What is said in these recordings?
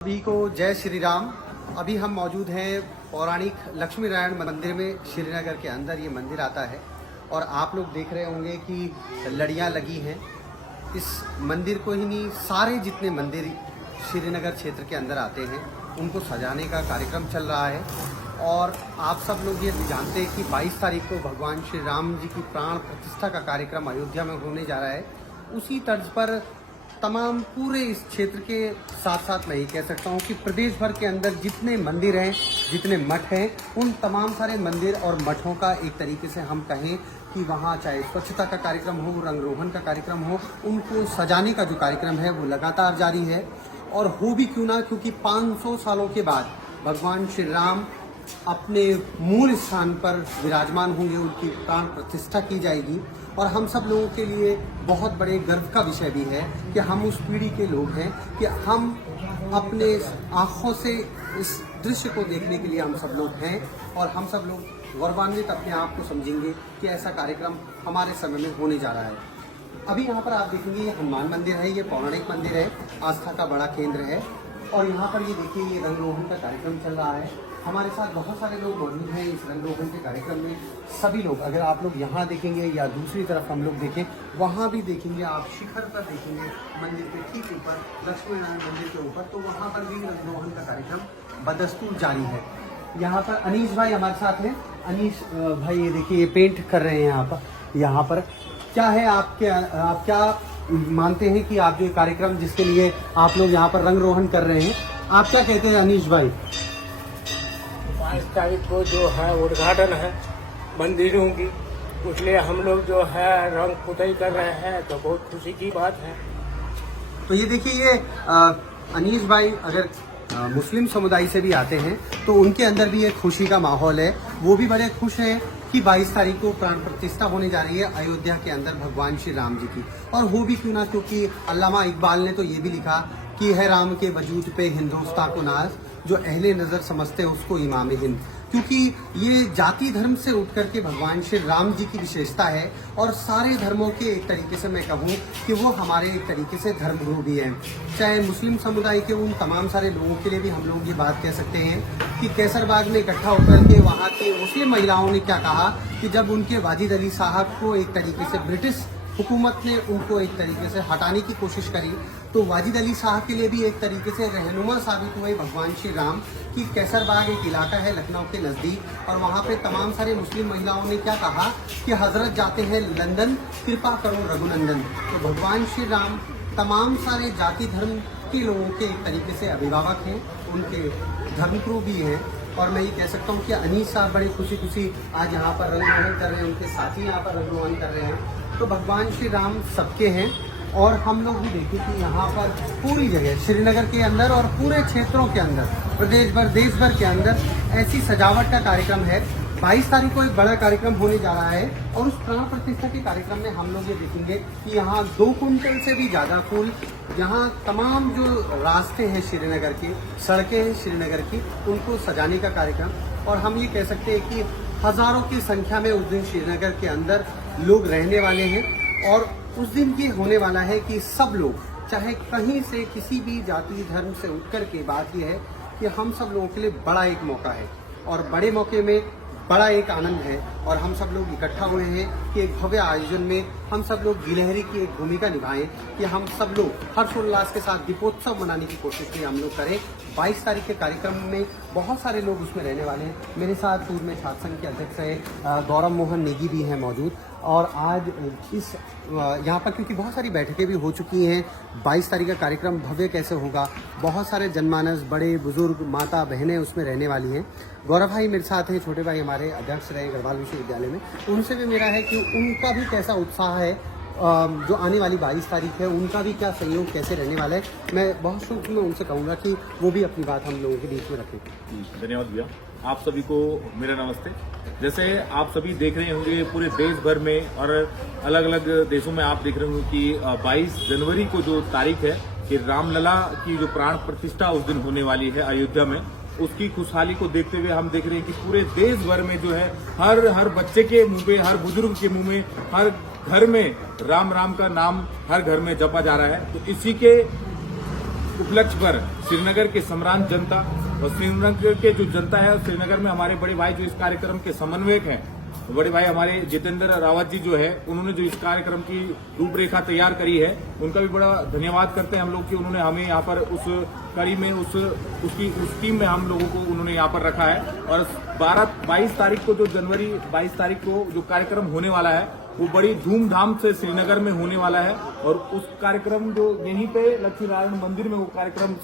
सभी को जय श्री राम। अभी हम मौजूद हैं पौराणिक लक्ष्मी नारायण मंदिर में। श्रीनगर के अंदर ये मंदिर आता है और आप लोग देख रहे होंगे कि लड़ियाँ लगी हैं। इस मंदिर को ही नहीं, सारे जितने मंदिर श्रीनगर क्षेत्र के अंदर आते हैं उनको सजाने का कार्यक्रम चल रहा है। और आप सब लोग ये जानते हैं कि 22 तारीख को भगवान श्री राम जी की प्राण प्रतिष्ठा का कार्यक्रम अयोध्या में होने जा रहा है। उसी तर्ज पर तमाम पूरे इस क्षेत्र के साथ साथ मैं ये कह सकता हूँ कि प्रदेश भर के अंदर जितने मंदिर हैं, जितने मठ हैं, उन तमाम सारे मंदिर और मठों का एक तरीके से हम कहें कि वहाँ चाहे स्वच्छता का कार्यक्रम हो, रंग रोगन का कार्यक्रम हो, उनको सजाने का जो कार्यक्रम है वो लगातार जारी है। और हो भी क्यों ना, क्योंकि 500 सालों के बाद भगवान श्री राम अपने मूल स्थान पर विराजमान होंगे, उनकी प्राण प्रतिष्ठा की जाएगी। और हम सब लोगों के लिए बहुत बड़े गर्व का विषय भी है कि हम उस पीढ़ी के लोग हैं कि हम अपने आँखों से इस दृश्य को देखने के लिए हम सब लोग हैं। और हम सब लोग गौरवान्वित अपने आप को समझेंगे कि ऐसा कार्यक्रम हमारे समय में होने जा रहा है। अभी यहाँ पर आप देखेंगे ये हनुमान मंदिर है, ये पौराणिक मंदिर है, आस्था का बड़ा केंद्र है। और यहाँ पर ये देखिए ये रंग रोगन का कार्यक्रम चल रहा है। हमारे साथ बहुत सारे लोग मौजूद हैं इस रंग रोगन के कार्यक्रम में। सभी लोग, अगर आप लोग यहाँ देखेंगे या दूसरी तरफ हम लोग देखें, वहाँ भी देखेंगे आप, शिखर पर देखेंगे मंदिर के ठीक ऊपर, लक्ष्मी नारायण मंदिर के ऊपर, तो वहाँ पर भी रंग रोगन का कार्यक्रम बदस्तूर जारी है। यहाँ पर अनीश भाई हमारे साथ हैं। अनीश भाई ये देखिए ये पेंट कर रहे हैं यहाँ पर क्या है आप क्या मानते हैं कि आप ये कार्यक्रम जिसके लिए आप लोग यहाँ पर रंग रोहन कर रहे हैं, आप क्या कहते हैं अनीश भाई? 22 तारीख को जो है उद्घाटन है मंदिरों की, इसलिए हम लोग जो है रंग पुताई कर रहे हैं, तो बहुत खुशी की बात है। तो ये देखिए ये अनीश भाई अगर मुस्लिम समुदाय से भी आते हैं तो उनके अंदर भी एक खुशी का माहौल है। वो भी बड़े खुश हैं कि 22 तारीख को प्राण प्रतिष्ठा होने जा रही है अयोध्या के अंदर भगवान श्री राम जी की। और हो भी क्यों ना, क्योंकि अल्लामा इकबाल ने तो ये भी लिखा कि है राम के वजूद पे हिंदुस्तान को नाज, जो अहले नज़र समझते हैं उसको इमाम हिंद। क्योंकि ये जाति धर्म से उठ करके भगवान श्री राम जी की विशेषता है। और सारे धर्मों के एक तरीके से मैं कहूँ कि वो हमारे एक तरीके से धर्मगुरु भी हैं। चाहे मुस्लिम समुदाय के उन तमाम सारे लोगों के लिए भी हम लोग ये बात कह सकते हैं कि कैसरबाग में इकट्ठा होकर के वहाँ की मुस्लिम महिलाओं ने क्या कहा कि जब उनके वाजिद अली साहब को एक तरीके से ब्रिटिश हुकूमत ने उनको एक तरीके से हटाने की कोशिश करी, तो वाजिद अली साहब के लिए भी एक तरीके से रहनुमा साबित हुए भगवान श्री राम की। कैसरबाग एक इलाका है लखनऊ के नज़दीक, और वहाँ पे तमाम सारे मुस्लिम महिलाओं ने क्या कहा कि हजरत जाते हैं लंदन, कृपा करो रघुनंदन। तो भगवान श्री राम तमाम सारे जाति धर्म के लोगों के एक तरीके से अभिभावक हैं, उनके धर्मगुरु भी हैं। और मैं ये कह सकता हूँ कि अनीस साहब बड़ी खुशी खुशी आज यहाँ पर रंग रोहन कर रहे हैं, उनके साथी यहाँ पर रंग रोहन कर रहे हैं। तो भगवान श्री राम सबके हैं। और हम लोग भी देखें कि यहाँ पर पूरी जगह श्रीनगर के अंदर और पूरे क्षेत्रों के अंदर, प्रदेश भर देश भर के अंदर ऐसी सजावट का कार्यक्रम है। 22 तारीख को एक बड़ा कार्यक्रम होने जा रहा है। और उस प्राण प्रतिष्ठा के कार्यक्रम में हम लोग ये देखेंगे कि यहाँ 2 कुंटल से भी ज़्यादा फूल, यहाँ तमाम जो रास्ते हैं श्रीनगर की, सड़कें हैं श्रीनगर की, उनको सजाने का कार्यक्रम। और हम ये कह सकते हैं कि हज़ारों की संख्या में उस दिन श्रीनगर के अंदर लोग रहने वाले हैं। और उस दिन ये होने वाला है कि सब लोग, चाहे कहीं से किसी भी जाति धर्म से उठकर के, बात यह है कि हम सब लोगों के लिए बड़ा एक मौका है। और बड़े मौके में बड़ा एक आनंद है। और हम सब लोग इकट्ठा हुए हैं कि एक भव्य आयोजन में हम सब लोग गिलहरी की एक भूमिका निभाएं कि हम सब लोग हर्षोल्लास के साथ दीपोत्सव मनाने की कोशिश की हम लोग करें। 22 तारीख के कार्यक्रम में बहुत सारे लोग उसमें रहने वाले हैं। मेरे साथ पूर्व में छात्र संघ के अध्यक्ष है गौरव मोहन नेगी भी हैं मौजूद। और आज इस यहाँ पर क्योंकि बहुत सारी बैठकें भी हो चुकी हैं, 22 तारीख का कार्यक्रम भव्य कैसे होगा, बहुत सारे जनमानस, बड़े बुजुर्ग, माता बहनें उसमें रहने वाली हैं। गौरव भाई मेरे साथ हैं, छोटे भाई हमारे अध्यक्ष रहे गढ़वाल विश्वविद्यालय में। उनसे भी मेरा है कि उनका भी कैसा उत्साह है, जो आने वाली 22 तारीख है उनका भी क्या सहयोग कैसे रहने वाला है। मैं बहुत शुभ में उनसे कहूँगा कि वो भी अपनी बात हम लोगों के बीच में रखें। धन्यवाद भैया। आप सभी को मेरा नमस्ते। जैसे आप सभी देख रहे होंगे पूरे देश भर में और अलग अलग देशों में आप देख रहे होंगे कि 22 जनवरी को जो तारीख है कि रामलला की जो प्राण प्रतिष्ठा उस दिन होने वाली है अयोध्या में, उसकी खुशहाली को देखते हुए हम देख रहे हैं कि पूरे देश भर में जो है हर बच्चे के मुंह पे, हर बुजुर्ग के मुंह में, हर घर में राम राम का नाम हर घर में जपा जा रहा है। तो इसी के उपलक्ष्य पर श्रीनगर के सम्रांत जनता और श्रीनगर के जो जनता है, श्रीनगर में हमारे बड़े भाई जो इस कार्यक्रम के समन्वयक हैं, बड़े भाई हमारे जितेंद्र रावत जी जो है, उन्होंने जो इस कार्यक्रम की रूपरेखा तैयार करी है, उनका भी बड़ा धन्यवाद करते हैं हम लोग कि उन्होंने हमें यहाँ पर उस कड़ी में उस टीम में हम लोगों को उन्होंने यहाँ पर रखा है। और 22 तारीख को जो जनवरी 22 तारीख को जो कार्यक्रम होने वाला है वो बड़ी धूमधाम से श्रीनगर में होने वाला है। और उस कार्यक्रम जो यहीं पे लक्ष्मी नारायण मंदिर में वो कार्यक्रम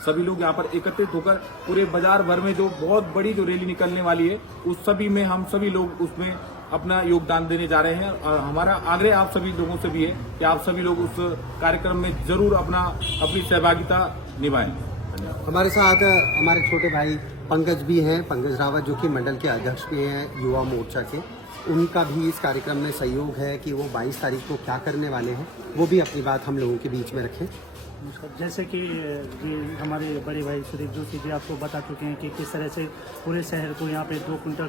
सभी लोग यहाँ पर एकत्रित होकर पूरे बाजार भर में जो बहुत बड़ी जो रैली निकलने वाली है उस सभी में हम सभी लोग उसमें अपना योगदान देने जा रहे हैं। और हमारा आग्रह आप सभी लोगों से भी है कि आप सभी लोग उस कार्यक्रम में जरूर अपनी सहभागिता निभाएं। हमारे साथ हमारे छोटे भाई पंकज भी हैं, पंकज रावत, जो कि मंडल के अध्यक्ष भी हैं युवा मोर्चा के। उनका भी इस कार्यक्रम में सहयोग है कि वो 22 तारीख को क्या करने वाले हैं, वो भी अपनी बात हम लोगों के बीच में रखें। जैसे कि जी हमारे बड़े भाई सुदीप जोशी जी आपको बता चुके हैं कि किस तरह से पूरे शहर को यहाँ पे 2 कुंटल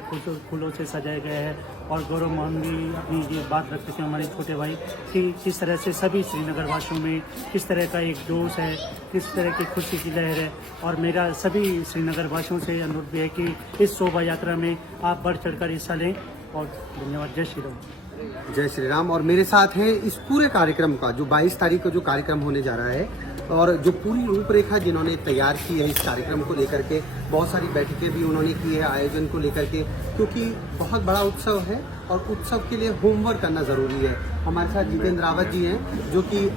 फूलों से सजाया गया है। और गौरव मोहन भी अपनी ये बात रखते थे हमारे छोटे भाई कि किस तरह से सभी श्रीनगर वासियों में किस तरह का एक जोश है, किस तरह की खुशी की लहर है। और मेरा सभी श्रीनगर वासियों से अनुरोध भी है कि इस शोभा यात्रा में आप बढ़ चढ़ कर हिस्सा लें। और धन्यवाद। जय श्री राम। जय श्री राम। और मेरे साथ है इस पूरे कार्यक्रम का जो 22 तारीख को जो कार्यक्रम होने जा रहा है और जो पूरी रूपरेखा जिन्होंने तैयार की है इस कार्यक्रम को लेकर के, बहुत सारी बैठकें भी उन्होंने की है आयोजन को लेकर के, क्योंकि बहुत बड़ा उत्सव है और उत्सव के लिए होमवर्क करना जरूरी है। हमारे साथ जितेंद्र रावत जी हैं जो कि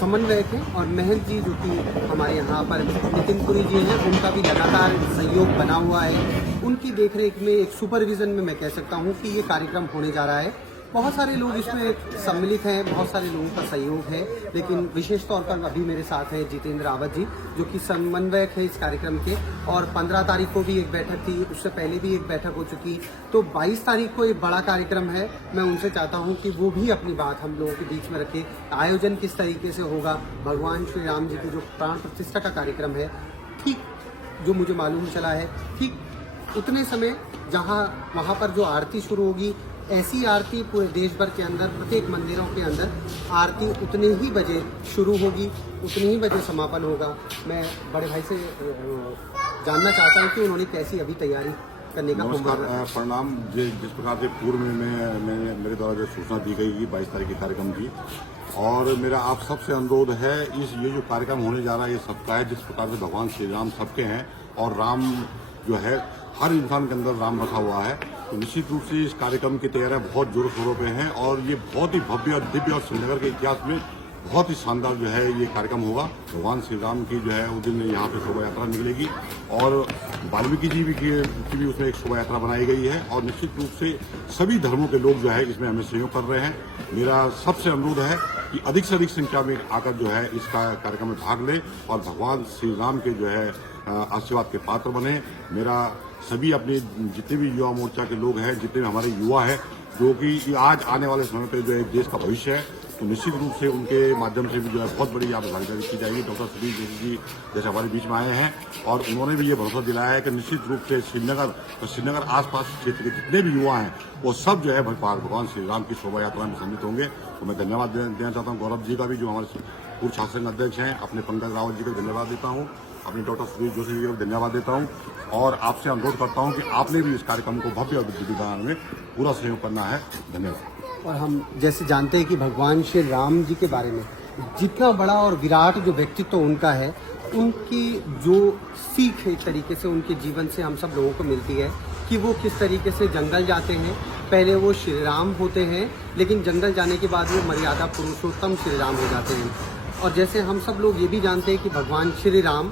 समन्वयक हैं, और महंत जी जो कि हमारे यहाँ पर नितिन पुरी जी हैं, उनका भी लगातार सहयोग बना हुआ है। उनकी देखरेख में एक सुपरविजन में मैं कह सकता हूँ कि ये कार्यक्रम होने जा रहा है। बहुत सारे लोग इसमें सम्मिलित हैं, बहुत सारे लोगों का सहयोग है, लेकिन विशेष तौर पर अभी मेरे साथ है जितेंद्र रावत जी जो कि समन्वयक है इस कार्यक्रम के। और 15 तारीख को भी एक बैठक थी, उससे पहले भी एक बैठक हो चुकी। तो 22 तारीख को एक बड़ा कार्यक्रम है। मैं उनसे चाहता हूं कि वो भी अपनी बात हम लोगों के बीच में रखें। आयोजन किस तरीके से होगा, भगवान श्री राम जी की जो प्राण प्रतिष्ठा का कार्यक्रम है, ठीक जो मुझे मालूम चला है, ठीक उतने समय जहाँ वहाँ पर जो आरती शुरू होगी, ऐसी आरती पूरे देश भर के अंदर प्रत्येक मंदिरों के अंदर आरती उतने ही बजे शुरू होगी, उतने ही बजे समापन होगा। मैं बड़े भाई से जानना चाहता हूं कि उन्होंने कैसी अभी तैयारी करने का प्रणाम। जिस प्रकार से पूर्व में मेरे द्वारा जो सूचना दी गई कि 22 तारीख के कार्यक्रम की, और मेरा आप सबसे अनुरोध है ये जो कार्यक्रम होने जा रहा है ये सबका है। जिस प्रकार से भगवान श्री राम सबके हैं और राम जो है हर इंसान के अंदर राम रखा हुआ है, तो निश्चित रूप से इस कार्यक्रम की तैयारियां बहुत जोरों शोरों पे हैं। और ये बहुत ही भव्य और दिव्य और श्रीनगर के इतिहास में बहुत ही शानदार जो है ये कार्यक्रम होगा। भगवान श्री राम की जो है उस दिन यहाँ पे शोभा यात्रा निकलेगी और वाल्मीकि जी की भी उसमें एक शोभा यात्रा बनाई गई है। और निश्चित रूप से सभी धर्मों के लोग जो है इसमें हमें सहयोग कर रहे हैं। मेरा सबसे अनुरोध है कि अधिक से अधिक संख्या में आकर जो है इस कार्यक्रम में भाग लें और भगवान श्री राम के जो है आशीर्वाद के पात्र बने। मेरा सभी अपने जितने भी युवा मोर्चा के लोग हैं, जितने भी हमारे युवा हैं जो कि आज आने वाले समय पे जो है देश का भविष्य है, तो निश्चित रूप से उनके माध्यम से भी जो है बहुत बड़ी यहाँ पर भागीदारी की जाएगी। डॉक्टर सुदीप जोशी जी जैसे हमारे बीच में आए हैं और उन्होंने भी ये भरोसा दिलाया है कि निश्चित रूप से श्रीनगर आसपास क्षेत्र के जितने भी युवा हैं वो सब जो है भगवान श्री राम की शोभा यात्रा में सम्मिलित होंगे। तो मैं धन्यवाद देना चाहता हूँ गौरव जी का भी जो हमारे पूर्व शासन अध्यक्ष हैं, अपने पंकज रावत जी को धन्यवाद देता हूँ, अपने डॉक्टर सुदीप जोशी जी को धन्यवाद देता हूँ। और आपसे अनुरोध करता हूँ कि आपने भी इस कार्यक्रम को भव्य और दिव्य बनाने में पूरा सहयोग करना है। धन्यवाद। और हम जैसे जानते हैं कि भगवान श्री राम जी के बारे में जितना बड़ा और विराट जो व्यक्तित्व उनका है, उनकी जो सीख एक तरीके से उनके जीवन से हम सब लोगों को मिलती है कि वो किस तरीके से जंगल जाते हैं। पहले वो श्री राम होते हैं, लेकिन जंगल जाने के बाद वो मर्यादा पुरुषोत्तम श्री राम हो जाते हैं। और जैसे हम सब लोग ये भी जानते हैं कि भगवान श्री राम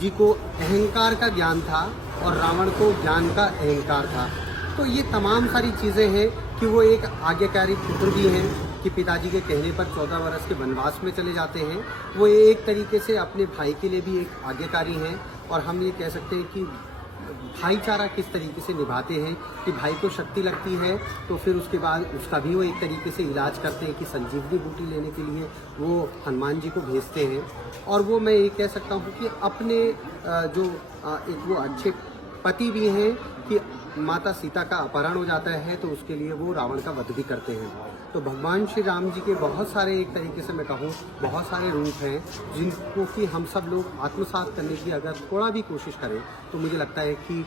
जी को अहंकार का ज्ञान था और रावण को ज्ञान का अहंकार था। तो ये तमाम सारी चीज़ें हैं कि वो एक आज्ञाकारी पुत्र भी हैं कि पिताजी के कहने पर 14 वर्ष के वनवास में चले जाते हैं। वो एक तरीके से अपने भाई के लिए भी एक आज्ञाकारी हैं। और हम ये कह सकते हैं कि भाईचारा किस तरीके से निभाते हैं कि भाई को शक्ति लगती है तो फिर उसके बाद उसका भी वो एक तरीके से इलाज करते हैं कि संजीवनी बूटी लेने के लिए वो हनुमान जी को भेजते हैं। और वो मैं ये कह सकता हूँ कि अपने जो एक वो अच्छे पति भी हैं कि माता सीता का अपहरण हो जाता है तो उसके लिए वो रावण का वध भी करते हैं। तो भगवान श्री राम जी के बहुत सारे, एक तरीके से मैं कहूँ, बहुत सारे रूप हैं जिनको कि हम सब लोग आत्मसात करने की अगर थोड़ा भी कोशिश करें तो मुझे लगता है कि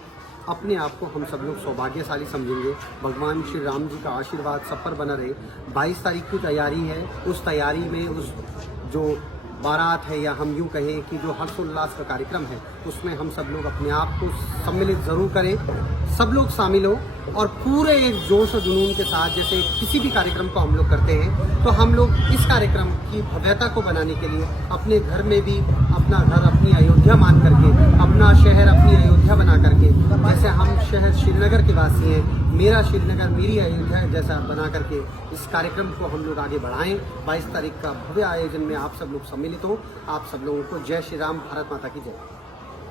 अपने आप को हम सब लोग सौभाग्यशाली समझेंगे। भगवान श्री राम जी का आशीर्वाद सब पर बना रहे। 22 तारीख की तैयारी है, उस तैयारी में उस जो बारात है या हम यूँ कहें कि जो हर्षोल्लास का कार्यक्रम है उसमें हम सब लोग अपने आप को सम्मिलित ज़रूर करें, सब लोग शामिल हो और पूरे एक जोश और जुनून के साथ जैसे किसी भी कार्यक्रम को हम लोग करते हैं तो हम लोग इस कार्यक्रम की भव्यता को बनाने के लिए अपने घर में भी अपना घर अपनी अयोध्या मान करके, अपना शहर अपनी अयोध्या बना करके, जैसे हम शहर श्रीनगर के वासी हैं, मेरा श्रीनगर मेरी अयोध्या जैसा बना करके इस कार्यक्रम को हम लोग आगे बढ़ाएं। 22 तारीख का भव्य आयोजन में आप सब लोग सम्मिलित हो। आप सब लोगों को जय श्री राम, भारत माता की जय।